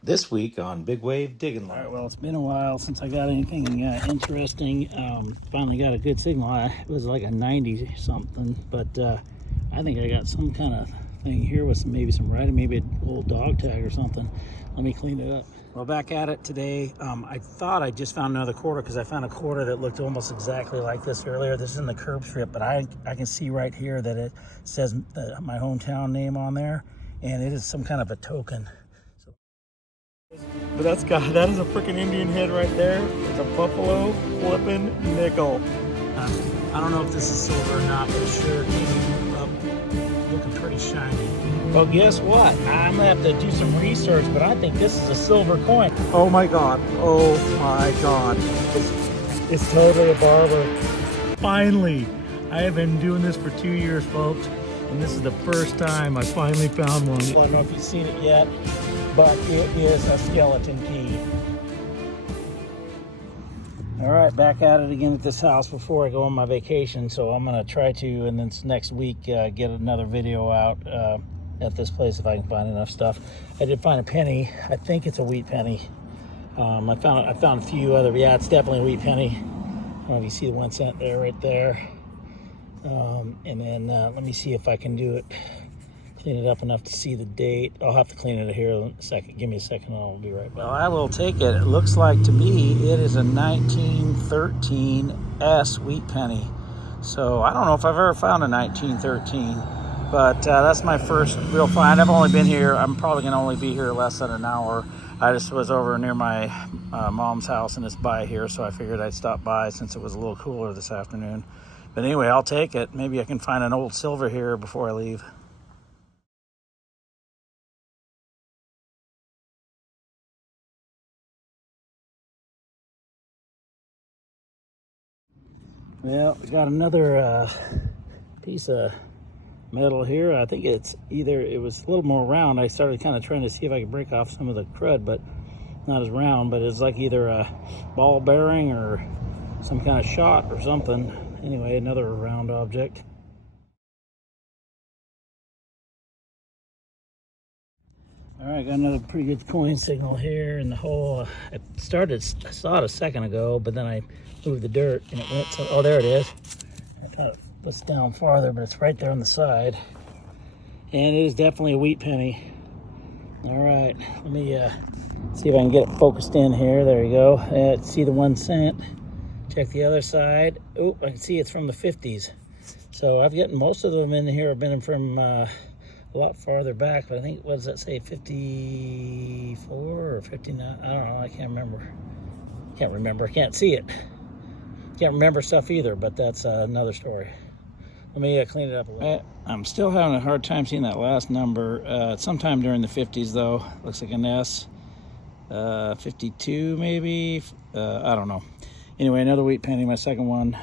This week on Big Wave Digging Line. All right, well, it's been a while since I got anything interesting. Finally got a good signal. It was like a 90 something, but I think I got some kind of thing here with maybe some writing, maybe an old dog tag or something. Let me clean it up. Well, back at it today. I thought I just found another quarter because I found a quarter that looked almost exactly like this earlier. This is in the curb strip, but I can see right here that it says my hometown name on there, and it is some kind of a token. But that is a freaking Indian head right there. It's a buffalo flipping nickel. I don't know if this is silver or not, but it sure came up looking pretty shiny. Well, guess what? I'm gonna have to do some research, but I think this is a silver coin. Oh my god! Oh my god! It's totally a barber. Finally, I have been doing this for 2 years, folks, and this is the first time I finally found one. I don't know if you've seen it yet, but it is a skeleton key. All right, back at it again at this house before I go on my vacation. So I'm gonna try to, and then next week, get another video out at this place if I can find enough stuff. I did find a penny. I think it's a wheat penny. I found a few other, yeah, it's definitely a wheat penny. I don't know if you see the 1 cent there, right there. And then let me see if I can do it. Clean it up enough to see the date. I'll have to clean it here in a second. Give me a second, I'll be right back. Well, I will take it. It looks like to me it is a 1913 S wheat penny. So I don't know if I've ever found a 1913, but that's my first real find. I've only been here, I'm probably gonna only be here less than an hour. I just was over near my mom's house and it's by here, so I figured I'd stop by since it was a little cooler this afternoon. But anyway, I'll take it. Maybe I can find an old silver here before I leave. Well, we got another piece of metal here. I think it was a little more round. I started kind of trying to see if I could break off some of the crud, but not as round, but it's like either a ball bearing or some kind of shot or something. Anyway, another round object. All right, got another pretty good coin signal here in the hole. I saw it a second ago, but then I moved the dirt and it went to, oh, there it is. I thought it was down farther, but it's right there on the side. And it is definitely a wheat penny. All right, let me see if I can get it focused in here. There you go. See the 1 cent. Check the other side. Oh, I can see it's from the 50s. So I've gotten most of them in here. I've been from a lot farther back, but I think, what does that say, 54 or 59? I don't know, I can't remember. Can't see it. Can't remember stuff either, but that's another story. Let me clean it up a little. I'm still having a hard time seeing that last number. Sometime during the 50s, though. Looks like an S. 52, maybe? I don't know. Anyway, another wheat penny, my second one.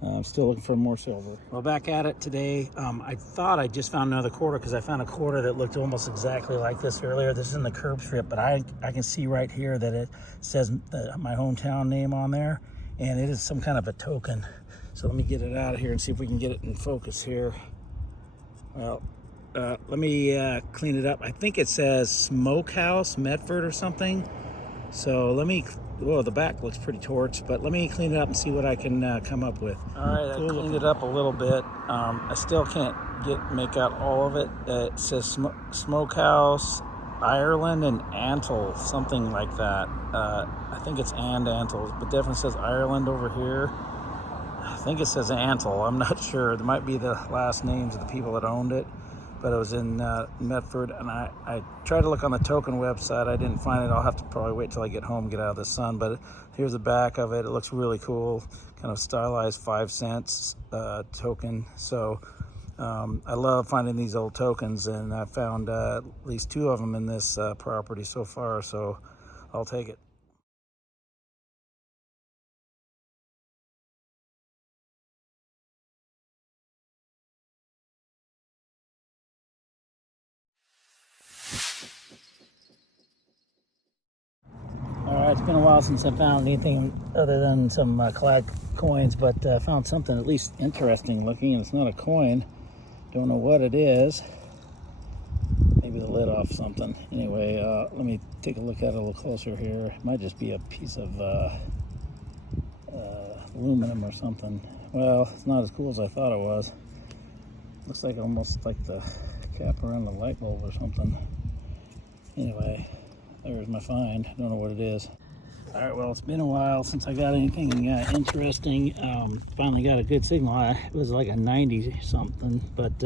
I'm still looking for more silver. Well, back at it today. I thought I just found another quarter because I found a quarter that looked almost exactly like this earlier. This is in the curb strip, but I can see right here that it says my hometown name on there, and it is some kind of a token. So let me get it out of here and see if we can get it in focus here. Well, let me clean it up. I think it says Smokehouse, Medford or something. So let me, well, the back looks pretty torched, but let me clean it up and see what I can come up with. All right, I cleaned it up a little bit. I still can't make out all of it. It says Smokehouse, Ireland, and Antle, something like that. I think it's Antles, but definitely says Ireland over here. I think it says Antle. I'm not sure. There might be the last names of the people that owned it, but it was in Medford, and I tried to look on the token website. I didn't find it. I'll have to probably wait till I get home, get out of the sun, but here's the back of it. It looks really cool, kind of stylized 5 cents token. So I love finding these old tokens, and I found at least 2 of them in this property so far, so I'll take it. It's been a while since I found anything other than some clad coins, but I found something at least interesting looking, and it's not a coin. Don't know what it is. Maybe the lid off something. Anyway, let me take a look at it a little closer here. It might just be a piece of aluminum or something. Well, it's not as cool as I thought it was. Looks like almost like the cap around the light bulb or something. Anyway, there's my find. I don't know what it is. All right, well, it's been a while since I got anything interesting. Finally got a good signal. It was like a 90 something, but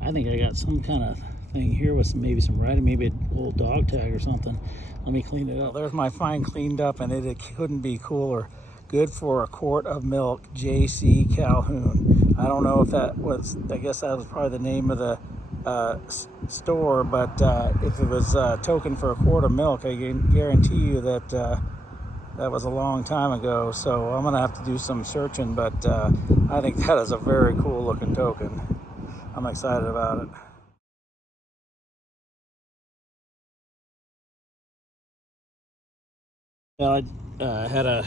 I think I got some kind of thing here with maybe some writing, maybe an old dog tag or something. Let me clean it up. There's my find cleaned up, and it couldn't be cooler. Good for a quart of milk, J.C. Calhoun. I don't know if that was, I guess that was probably the name of the store, but if it was a token for a quart of milk, I can guarantee you that that was a long time ago. So I'm gonna have to do some searching, but I think that is a very cool looking token. I'm excited about it. Well, I had a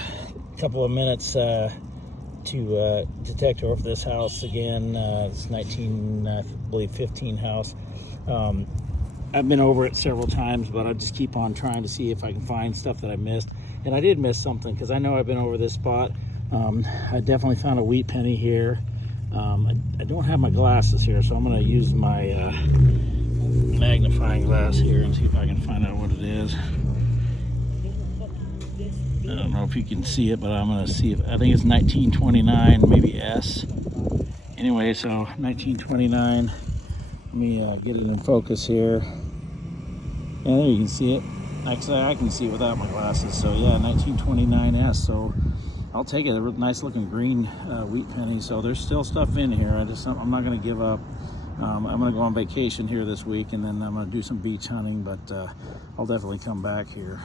couple of minutes to detect over this house again. It's 1915 house. I've been over it several times, but I just keep on trying to see if I can find stuff that I missed. And I did miss something, because I know I've been over this spot. I definitely found a wheat penny here. I don't have my glasses here, so I'm going to use my magnifying glass here and see if I can find out what it is. I don't know if you can see it, but I'm going to see if, I think it's 1929, maybe S. Anyway, so 1929. Let me get it in focus here. Yeah, there you can see it. Actually, I can see it without my glasses. So yeah, 1929 S. So I'll take it. A nice looking green wheat penny. So there's still stuff in here. I'm not going to give up. I'm going to go on vacation here this week, and then I'm going to do some beach hunting. But I'll definitely come back here.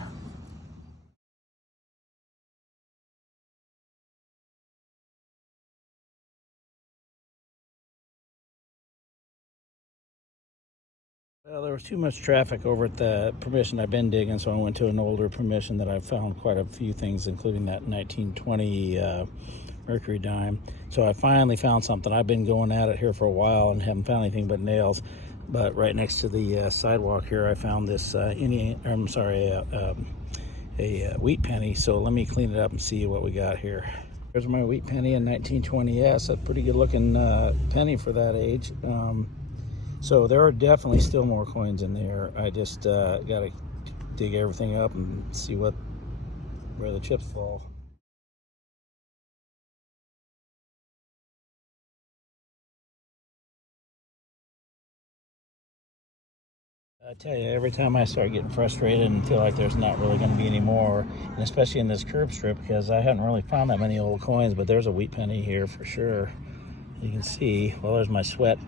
Well, there was too much traffic over at the permission I've been digging, so I went to an older permission that I found quite a few things, including that 1920 Mercury dime. So I finally found something. I've been going at it here for a while and haven't found anything but nails. But right next to the sidewalk here, I found this a wheat penny. So let me clean it up and see what we got here. Here's my wheat penny in 1920s. A pretty good looking penny for that age. So there are definitely still more coins in there. I just got to dig everything up and see where the chips fall. I tell you, every time I start getting frustrated and feel like there's not really going to be any more, and especially in this curb strip, because I haven't really found that many old coins, but there's a wheat penny here for sure. You can see, well, there's my sweat.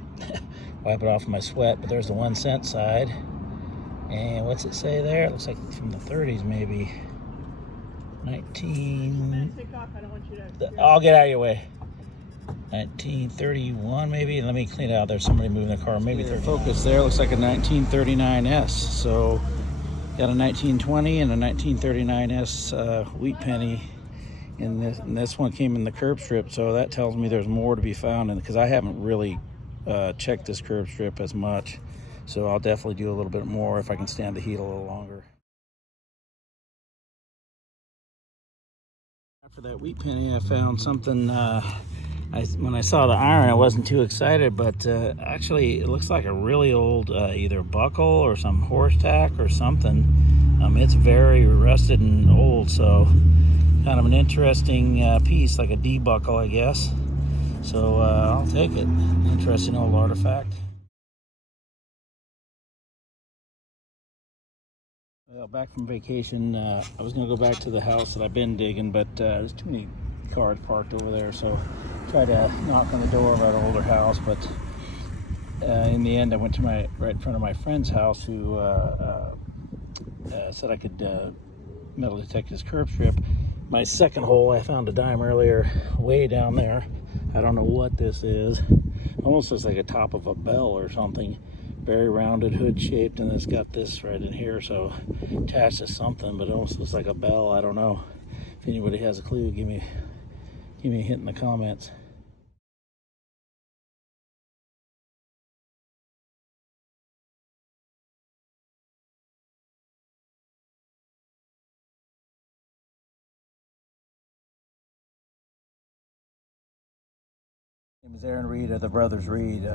Wipe it off my sweat, but there's the 1 cent side. And what's it say there? It looks like from the 30s, maybe. 19. I'll get out of your way. 1931, maybe. Let me clean it out. There's somebody moving the car. Maybe 30. Focus there. Looks like a 1939S. So got a 1920 and a 1939S wheat penny. And this one came in the curb strip, so that tells me there's more to be found. Because I haven't really checked this curb strip as much, so I'll definitely do a little bit more if I can stand the heat a little longer. After that wheat penny, I found something. When I saw the iron, I wasn't too excited, but actually it looks like a really old either buckle or some horse tack or something. It's very rusted and old, so kind of an interesting piece, like a D buckle, I guess. So I'll take it. Interesting old artifact. Well, back from vacation, I was going to go back to the house that I've been digging, but there's too many cars parked over there, so I tried to knock on the door of that older house, but in the end I went to right in front of my friend's house, who said I could metal detect his curb strip. My second hole, I found a dime earlier way down there. I don't know what this is. Almost looks like a top of a bell or something. Very rounded, hood shaped, and it's got this right in here, so attached to something, but it almost looks like a bell. I don't know. If anybody has a clue, give me a hint in the comments. name is Aaron Reed of the Brothers Reed.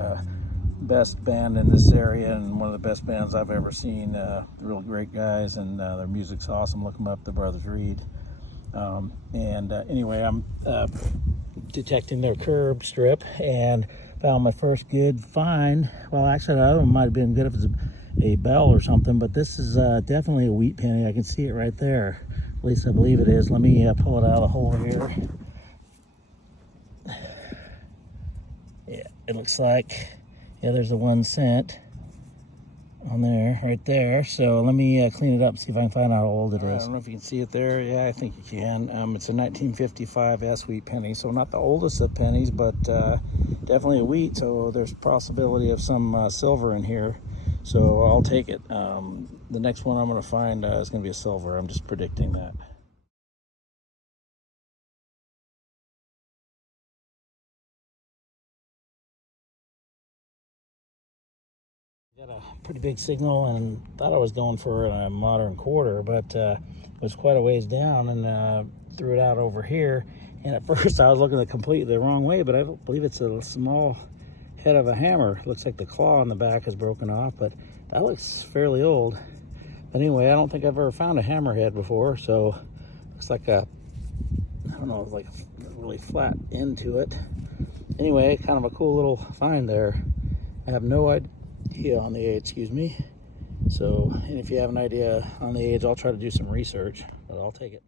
Best band in this area and one of the best bands I've ever seen. Real great guys, and their music's awesome. Look them up, the Brothers Reed. Anyway, I'm detecting their curb strip and found my first good find. Well, actually, the other one might have been good if it's a bell or something, but this is definitely a wheat penny. I can see it right there. At least I believe it is. Let me pull it out of the hole here. Yeah, it looks like, yeah, there's a 1 cent on there, right there. So let me clean it up, see if I can find out how old it is. I don't know if you can see it there. Yeah, I think you can. It's a 1955 S wheat penny, so not the oldest of pennies, but definitely a wheat. So there's a possibility of some silver in here. So I'll take it. The next one I'm going to find is going to be a silver. I'm just predicting that. Got a pretty big signal and thought I was going for a modern quarter, but it was quite a ways down, and threw it out over here. And at first I was looking at completely the wrong way, but I believe it's a small head of a hammer. Looks like the claw on the back is broken off, but that looks fairly old. But anyway, I don't think I've ever found a hammerhead before, so looks like a, I don't know, like a really flat end to it. Anyway, kind of a cool little find there. I have no idea on the age, excuse me. So, and if you have an idea on the age, I'll try to do some research, but I'll take it.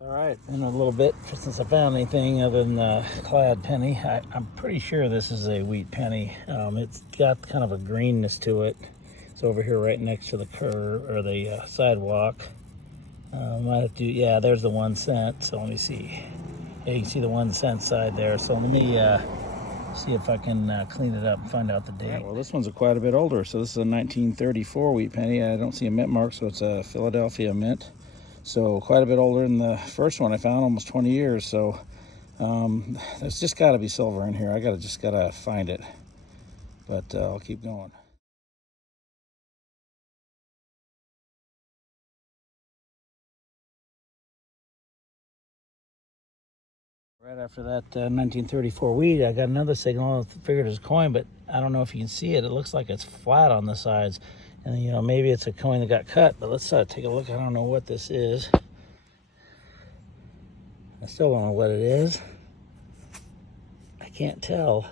All right, in a little bit, since I found anything other than the clad penny, I'm pretty sure this is a wheat penny. It's got kind of a greenness to it. It's over here right next to the curb, or the sidewalk. Might have to, yeah, there's the 1 cent. So let me see. Yeah, you can see the 1 cent side there. So let me see if I can clean it up and find out the date. Right, well, this one's quite a bit older. So this is a 1934 wheat penny. I don't see a mint mark, so it's a Philadelphia mint. So quite a bit older than the first one I found, almost 20 years. So there's just got to be silver in here. I just gotta find it. But I'll keep going. Right after that 1934 wheat, I got another signal. I figured it was a coin, but I don't know if you can see it. It looks like it's flat on the sides. And, you know, maybe it's a coin that got cut, but let's take a look. I don't know what this is. I still don't know what it is. I can't tell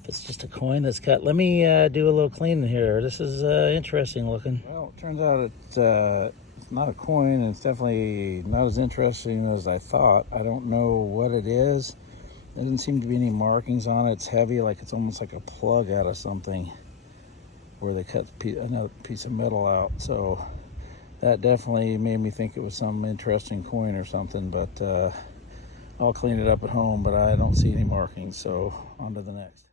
if it's just a coin that's cut. Let me do a little cleaning here. This is interesting looking. Well, it turns out it's not a coin, and it's definitely not as interesting as I thought. I don't know what it is. There doesn't seem to be any markings on it. It's heavy, like it's almost like a plug out of something where they cut another piece of metal out. So that definitely made me think it was some interesting coin or something, but I'll clean it up at home, but I don't see any markings. So on to the next.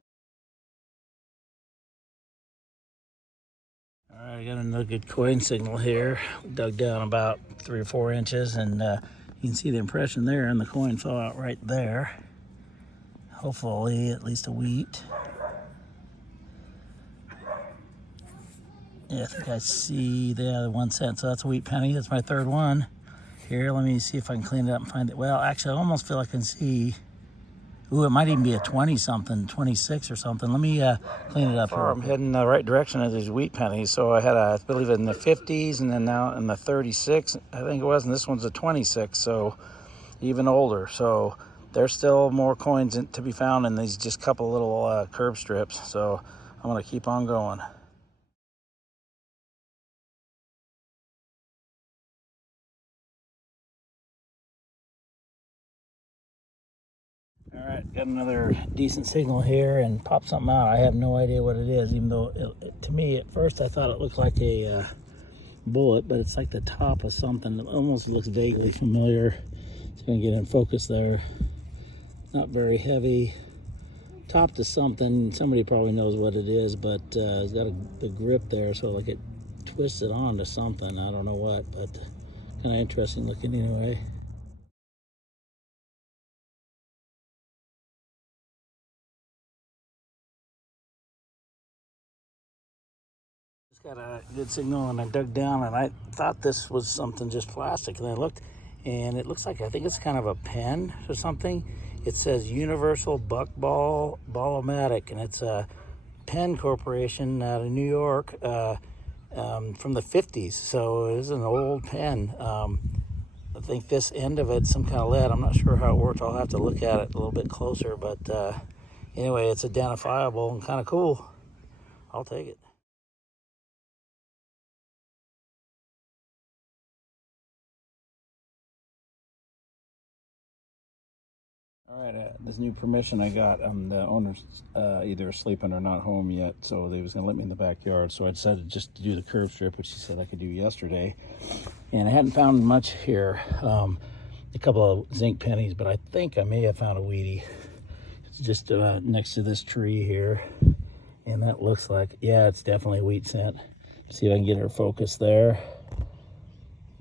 All right, I got another good coin signal here. Dug down about 3 or 4 inches, and you can see the impression there, and the coin fell out right there. Hopefully at least a wheat. Yeah, I think I see the 1 cent, so that's a wheat penny. That's my third one. Here, let me see if I can clean it up and find it. Well, actually, I almost feel I can see. Ooh, it might even be a 20-something, 26 or something. Let me clean it up here. I'm heading the right direction of these wheat pennies. So I had, I believe, in the 50s, and then now in the 36, I think it was, and this one's a 26, so even older. So there's still more coins to be found in these just couple little curb strips. So I'm gonna keep on going. All right, got another decent signal here and popped something out. I have no idea what it is, even though to me at first I thought it looked like a bullet, but it's like the top of something. It almost looks vaguely familiar. It's gonna get in focus there. Not very heavy. Top to something. Somebody probably knows what it is, but it's got the grip there, so like it twists it onto something. I don't know what, but kind of interesting looking anyway. got a good signal, and I dug down, and I thought this was something just plastic, and I looked, and it looks like, I think it's kind of a pen or something. It says Universal Buckball Ball-O-Matic, and it's a Penn Corporation out of New York from the 50s, so it is an old pen. I think this end of it's some kind of lead. I'm not sure how it works. I'll have to look at it a little bit closer, but anyway, it's identifiable and kind of cool. I'll take it. All right, this new permission I got, the owner's either sleeping or not home yet, so they was going to let me in the backyard, so I decided just to do the curb strip, which he said I could do yesterday. And I hadn't found much here, a couple of zinc pennies, but I think I may have found a weedy. It's just next to this tree here, and that looks like, yeah, it's definitely a wheat scent. See if I can get her focused there.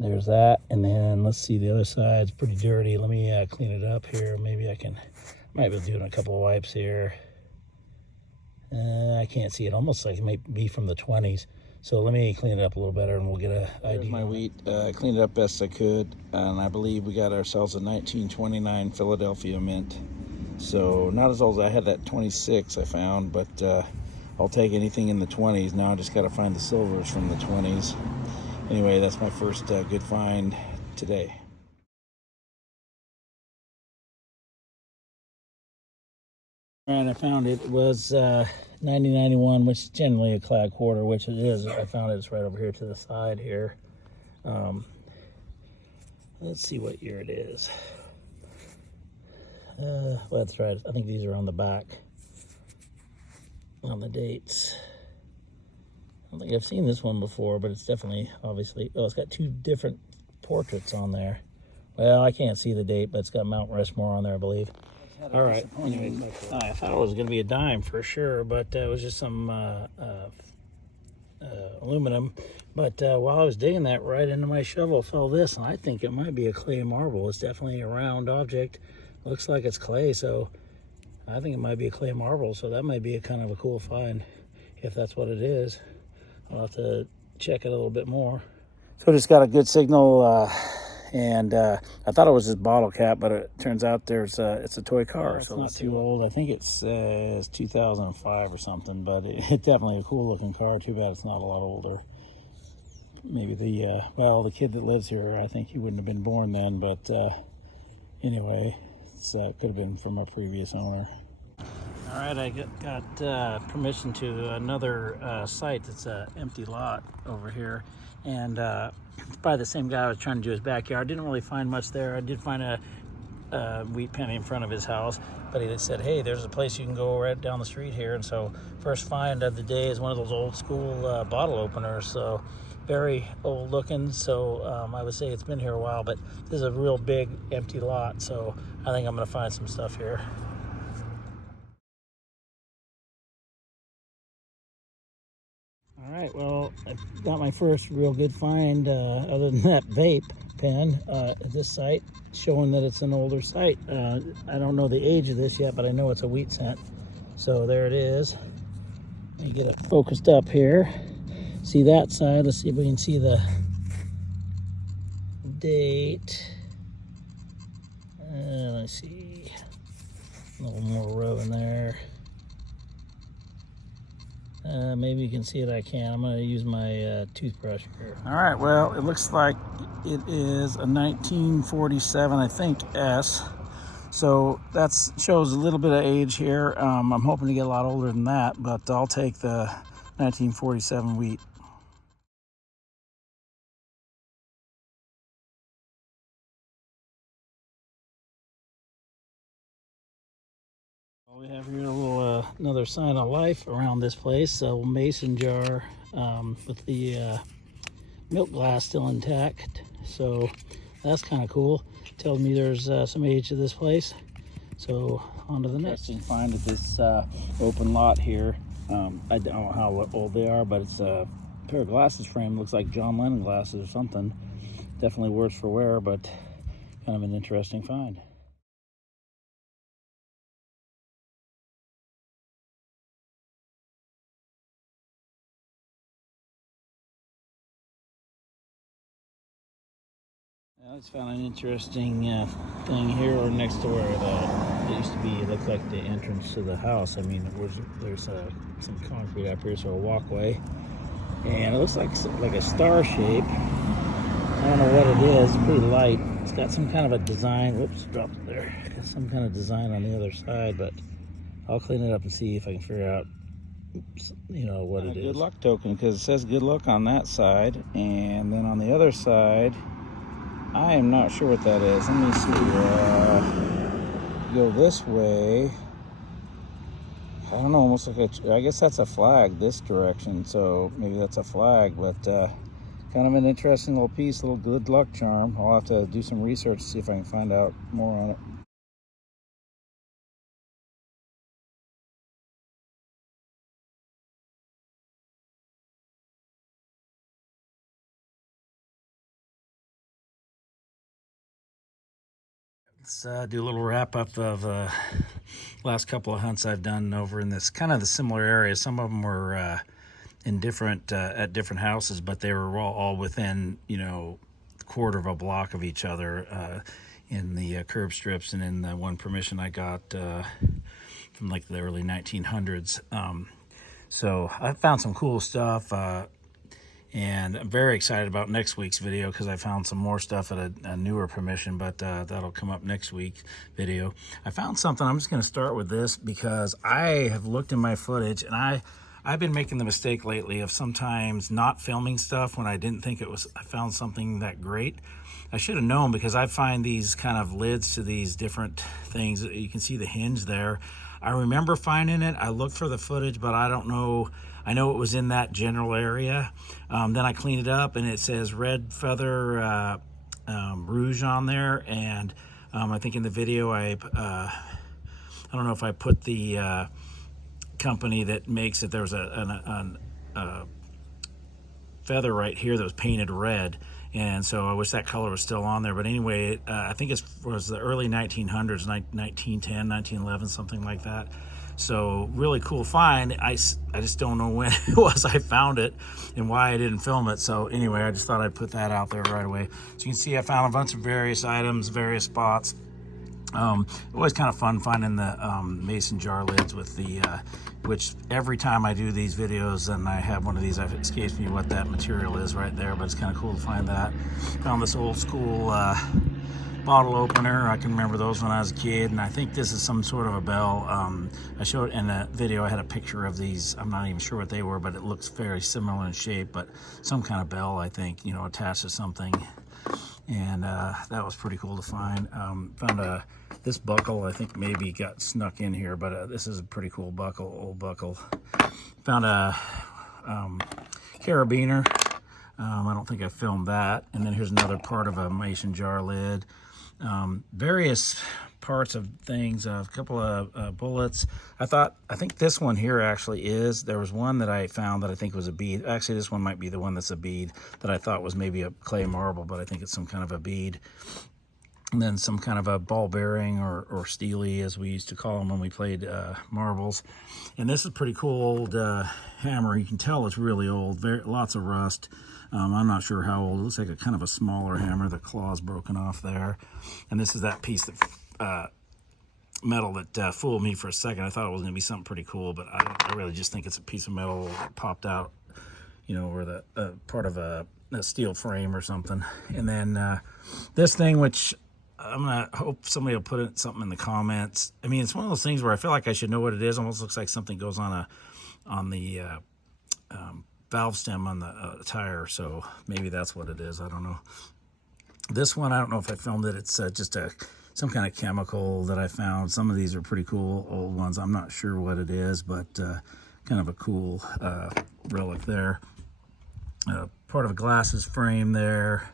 There's that, and then let's see, the other side's pretty dirty. Let me clean it up here. Maybe I can, might be able to do it in a couple of wipes here. I can't see it, almost like it might be from the 20s. So let me clean it up a little better, and we'll get an idea. There's my wheat. I cleaned it up best I could, and I believe we got ourselves a 1929 Philadelphia mint. So not as old as I had that 26 I found, but I'll take anything in the 20s. Now I just got to find the silvers from the 20s. Anyway, that's my first good find today. All right, I found it. It was 9091, which is generally a clad quarter, which it is. I found it's right over here to the side here. Let's see what year it is. Well, that's right. I think these are on the back on the dates. I don't think I've seen this one before, but it's definitely, obviously, oh, it's got two different portraits on there. Well, I can't see the date, but it's got Mount Rushmore on there, I believe. All right, anyway, I thought it was going to be a dime for sure, but it was just some aluminum. But while I was digging that, right into my shovel fell this, and I think it might be a clay marble. It's definitely a round object. Looks like it's clay, so I think it might be a clay marble, so that might be a kind of a cool find, if that's what it is. I'll have to check it a little bit more. So just got a good signal, and I thought it was this bottle cap, but it turns out it's a toy car. It's so not too old. I think it says 2005 or something, but it's definitely a cool looking car. Too bad it's not a lot older. Maybe the kid that lives here, I think he wouldn't have been born then, but anyway, it could have been from a previous owner. All right, I got permission to another site that's an empty lot over here, and it's by the same guy I was trying to do his backyard. Didn't really find much there. I did find a wheat penny in front of his house, but he said, hey, there's a place you can go right down the street here. And so first find of the day is one of those old school bottle openers, so very old looking. So I would say it's been here a while, but this is a real big empty lot, so I think I'm going to find some stuff here. All right, well, I got my first real good find, other than that vape pen, at this site, showing that it's an older site. I don't know the age of this yet, but I know it's a wheat scent. So there it is. Let me get it focused up here. See that side? Let's see if we can see the date. Let's see. A little more row in there. Maybe you can see it. I can. I'm going to use my toothbrush here. All right, well, it looks like it is a 1947, I think, S. So that shows a little bit of age here. I'm hoping to get a lot older than that, but I'll take the 1947 wheat. We have here a little another sign of life around this place, a little mason jar with the milk glass still intact, so that's kind of cool. Tells me there's some age to this place. So on to the next. Interesting find at this open lot here. I don't know how old they are, but it's a pair of glasses framed. Looks like John Lennon glasses or something. Definitely worse for wear, but kind of an interesting find. I just found an interesting thing here or next to where it used to be. It looked like the entrance to the house. I mean, there's some concrete up here, so a walkway, and it looks like a star shape. I don't know what it is. It's pretty light. It's got some kind of a design. Whoops, dropped it there. Got some kind of design on the other side, but I'll clean it up and see if I can figure out, what it is. Good luck token, because it says good luck on that side, and then on the other side, I am not sure what that is. Let me see. Go this way. I don't know, almost like I guess that's a flag this direction, so maybe that's a flag, but kind of an interesting little piece, little good luck charm. I'll have to do some research to see if I can find out more on it. Let's do a little wrap up of last couple of hunts I've done over in this kind of the similar area. Some of them were in different at different houses, but they were all within a quarter of a block of each other in the curb strips and in the one permission I got from like the early 1900s. So I found some cool stuff. And I'm very excited about next week's video because I found some more stuff at a newer permission, but that'll come up next week's video. I found something. I'm just going to start with this because I have looked in my footage, and I've been making the mistake lately of sometimes not filming stuff when I didn't think I found something that great. I should have known, because I find these kind of lids to these different things. You can see the hinge there. I remember finding it. I looked for the footage, but I don't know. I know it was in that general area. Then I cleaned it up, and it says red feather rouge on there. And I think in the video, I don't know if I put the company that makes it. There was a feather right here that was painted red. And so I wish that color was still on there. But anyway, I think it was the early 1900s, 1910, 1911, something like that. So really cool find. I just don't know when it was I found it and why I didn't film it. So anyway, I just thought I'd put that out there right away. So you can see I found a bunch of various items, various spots. Always kind of fun finding the mason jar lids with the, which every time I do these videos and I have one of these, it escapes me what that material is right there, but it's kind of cool to find that. Found this old school bottle opener. I can remember those when I was a kid, and I think this is some sort of a bell. I showed in a video, I had a picture of these. I'm not even sure what they were, but it looks very similar in shape, but some kind of bell, I think, attached to something. And that was pretty cool to find. Found this buckle, I think maybe got snuck in here, but this is a pretty cool buckle, old buckle. Found a carabiner. I don't think I filmed that. And then here's another part of a mason jar lid. Various parts of things, a couple of bullets. I think this one here actually is. There was one that I found that I think was a bead. Actually, this one might be the one that's a bead that I thought was maybe a clay marble, but I think it's some kind of a bead. And then some kind of a ball bearing or steely, as we used to call them when we played marbles. And this is pretty cool old hammer. You can tell it's really old, lots of rust. I'm not sure how old. It looks like a kind of a smaller hammer. The claw's broken off there. And this is that piece that metal that fooled me for a second. I thought it was going to be something pretty cool, but I really just think it's a piece of metal that popped out, or the part of a steel frame or something. And then this thing, which I'm gonna hope somebody will put something in the comments. I mean, it's one of those things where I feel like I should know what it is. Almost looks like something goes on the valve stem on the tire, so maybe that's what it is. I don't know. This one, I don't know if I filmed it. It's just some kind of chemical that I found. Some of these are pretty cool old ones. I'm not sure what it is, but kind of a cool relic there. Part of a glasses frame there.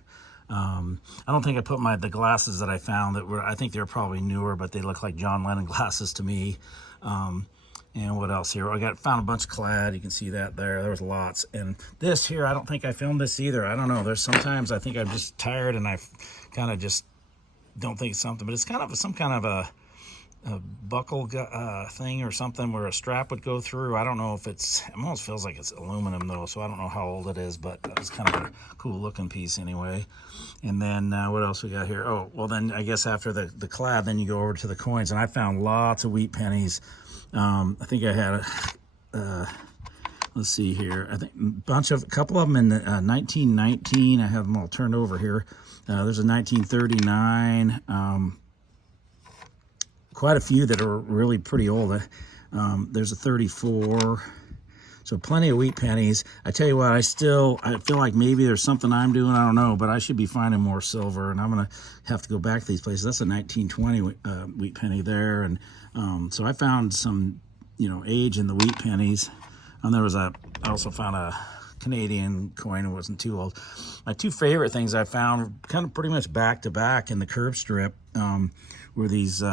I don't think I put the glasses that I found I think they're probably newer, but they look like John Lennon glasses to me. And what else here? Found a bunch of clad. You can see that there. There was lots. And this here, I don't think I filmed this either. I don't know. There's sometimes I think I'm just tired and I kind of just don't think it's something, but it's kind of some kind of buckle thing or something where a strap would go through. I don't know if it almost feels like it's aluminum though, so I don't know how old it is, but it was kind of a cool looking piece anyway. And then what else we got here? Oh, well then I guess after the clad, then you go over to the coins, and I found lots of wheat pennies. I think I had let's see here. I think a couple of them in 1919. I have them all turned over here. There's a 1939. Quite a few that are really pretty old. There's a 34. So plenty of wheat pennies. I tell you what, I feel like maybe there's something I'm doing, I don't know, but I should be finding more silver, and I'm gonna have to go back to these places. That's a 1920 wheat penny there, and so I found some, age in the wheat pennies. And I also found a Canadian coin. It wasn't too old. My two favorite things I found, kind of pretty much back to back in the curb strip, were these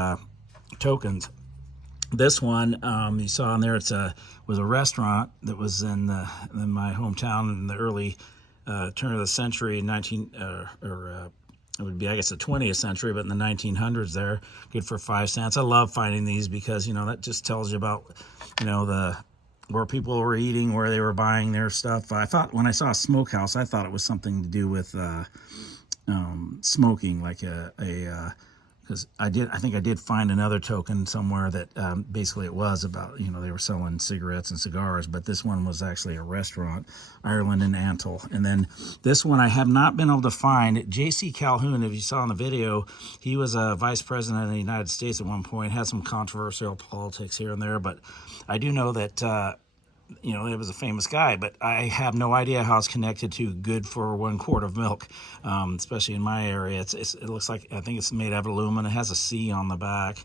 tokens. This one you saw in there, was a restaurant that was in my hometown in the early turn of the century, it would be, I guess, the 20th century, but in the 1900s there, good for 5 cents. I love finding these because, that just tells you about, where people were eating, where they were buying their stuff. I thought when I saw a smokehouse, I thought it was something to do with smoking, like because I think I did find another token somewhere that basically it was about, they were selling cigarettes and cigars, but this one was actually a restaurant, Ireland and Antle. And then this one I have not been able to find. J.C. Calhoun, if you saw in the video, he was a vice president of the United States at one point, had some controversial politics here and there, but I do know that it was a famous guy, but I have no idea how it's connected to good for 1 quart of milk, especially in my area. It looks like, I think it's made out of aluminum. It has a C on the back.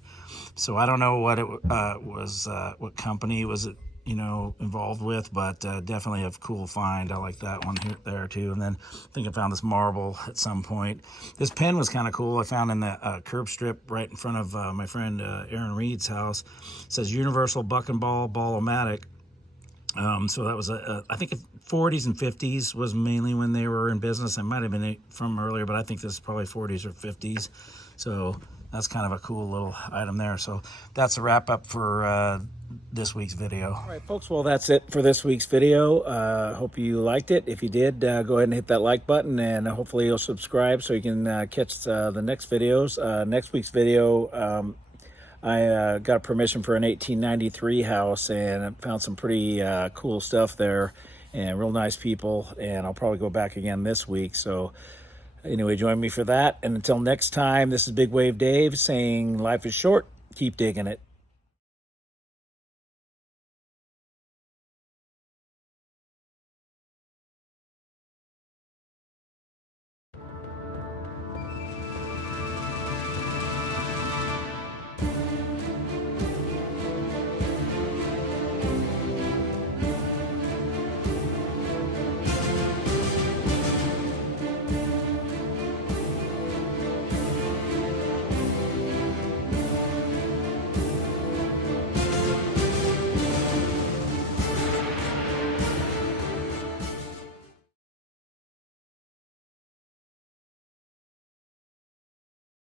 So I don't know what it was, what company was it, involved with, but definitely a cool find. I like that one there too. And then I think I found this marble at some point. This pen was kind of cool. I found in the curb strip right in front of my friend Aaron Reed's house. It says Universal Buck and Ball Ball-O-Matic. So that was I think 40s and 50s was mainly when they were in business. I might have been from earlier, but I think this is probably 40s or 50s. So that's kind of a cool little item there. So that's a wrap up for this week's video. All right, folks. Well, that's it for this week's video. Hope you liked it. If you did, go ahead and hit that like button, and hopefully you'll subscribe so you can catch the next videos. Next week's video, I got permission for an 1893 house, and I found some pretty cool stuff there and real nice people, and I'll probably go back again this week. So anyway, join me for that, and until next time, this is Big Wave Dave saying life is short, keep digging it.